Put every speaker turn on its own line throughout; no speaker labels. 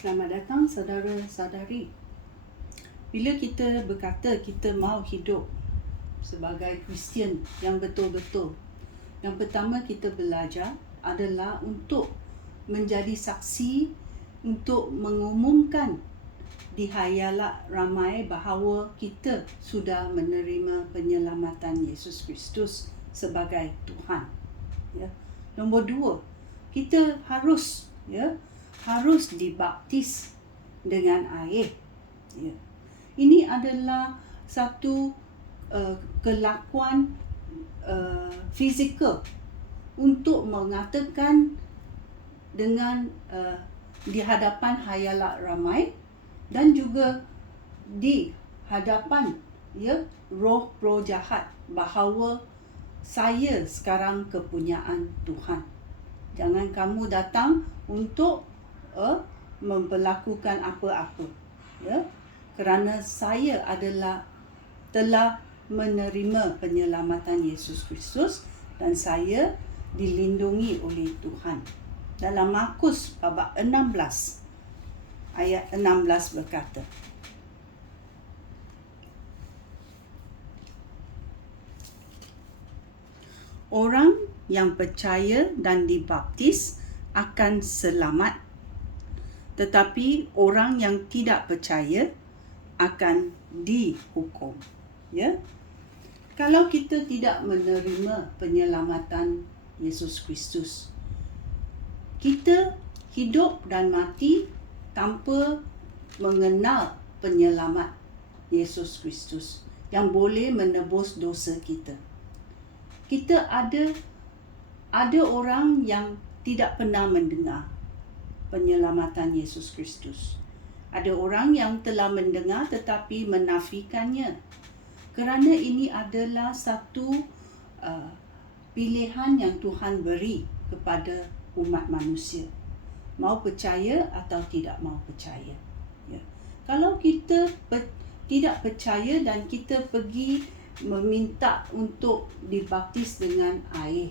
Selamat datang saudara-saudari. Bila kita berkata kita mau hidup sebagai Kristian yang betul-betul, yang pertama kita belajar adalah untuk menjadi saksi untuk mengumumkan di hayalak ramai bahawa kita sudah menerima penyelamatan Yesus Kristus sebagai Tuhan. Ya. Nombor dua, kita harus ya harus dibaptis dengan air. Ya. Ini adalah satu uh, kelakuan uh, fizikal untuk mengatakan dengan uh, di hadapan hayalak ramai dan juga di hadapan ya roh-roh jahat bahawa saya sekarang kepunyaan Tuhan. Jangan kamu datang untuk uh, memperlakukan apa-apa. Ya? Kerana saya adalah telah menerima penyelamatan Yesus Kristus dan saya dilindungi oleh Tuhan. Dalam Markus bab 16 ayat 16 berkata Orang yang percaya dan dibaptis akan selamat tetapi orang yang tidak percaya akan dihukum ya. Kalau kita tidak menerima penyelamatan Yesus Kristus kita hidup dan mati tanpa mengenal penyelamat Yesus Kristus yang boleh menebus dosa kita. Kita ada ada orang yang tidak pernah mendengar penyelamatan Yesus Kristus. Ada orang yang telah mendengar tetapi menafikannya. Kerana ini adalah satu uh, pilihan yang Tuhan beri kepada umat manusia. Mau percaya atau tidak mau percaya. Ya. Kalau kita pe- tidak percaya dan kita pergi meminta untuk dibaptis dengan air.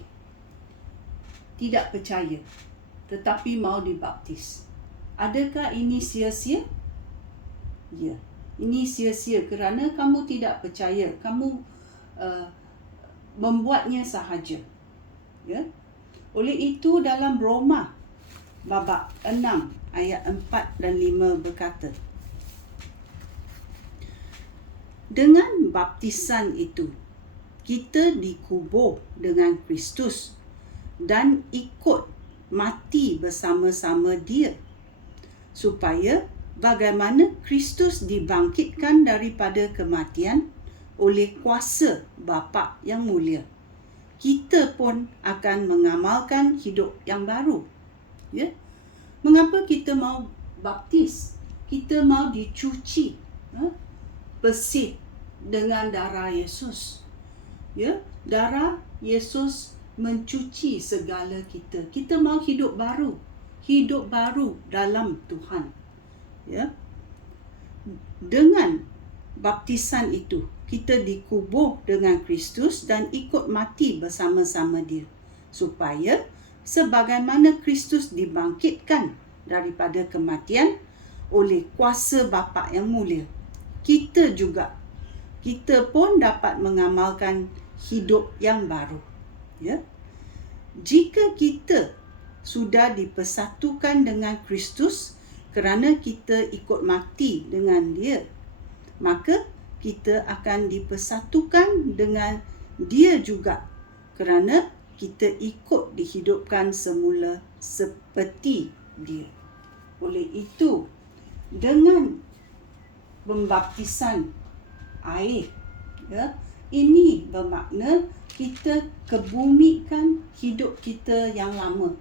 Tidak percaya tetapi mau dibaptis. Adakah ini sia-sia? Ya. Ini sia-sia kerana kamu tidak percaya. Kamu uh, membuatnya sahaja. Ya. Oleh itu dalam Roma babak 6 ayat 4 dan 5 berkata Dengan baptisan itu kita dikubur dengan Kristus dan ikut mati bersama-sama dia. Supaya bagaimana Kristus dibangkitkan daripada kematian oleh kuasa Bapa yang mulia. Kita pun akan mengamalkan hidup yang baru. Ya? Mengapa kita mau baptis? Kita mau dicuci ha? bersih dengan darah Yesus. Ya? Darah Yesus mencuci segala kita. Kita mau hidup baru. Hidup baru dalam Tuhan. Ya. Dengan baptisan itu, kita dikubur dengan Kristus dan ikut mati bersama-sama dia. Supaya sebagaimana Kristus dibangkitkan daripada kematian oleh kuasa Bapa yang mulia, kita juga kita pun dapat mengamalkan hidup yang baru ya. Jika kita sudah dipersatukan dengan Kristus kerana kita ikut mati dengan dia maka kita akan dipersatukan dengan dia juga kerana kita ikut dihidupkan semula seperti dia. Oleh itu dengan pembaptisan air ya ini bermakna kita kebumikan hidup kita yang lama.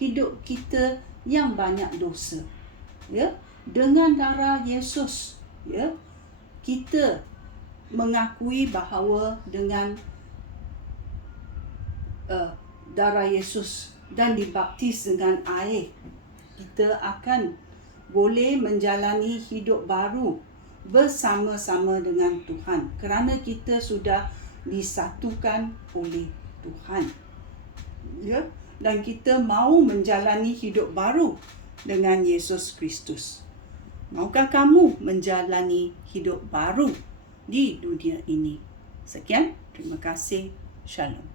Hidup kita yang banyak dosa. Ya, dengan darah Yesus, ya. Kita mengakui bahawa dengan uh, darah Yesus dan dibaptis dengan air, kita akan boleh menjalani hidup baru bersama-sama dengan Tuhan kerana kita sudah disatukan oleh Tuhan. Ya, dan kita mau menjalani hidup baru dengan Yesus Kristus. Maukah kamu menjalani hidup baru di dunia ini? Sekian, terima kasih. Shalom.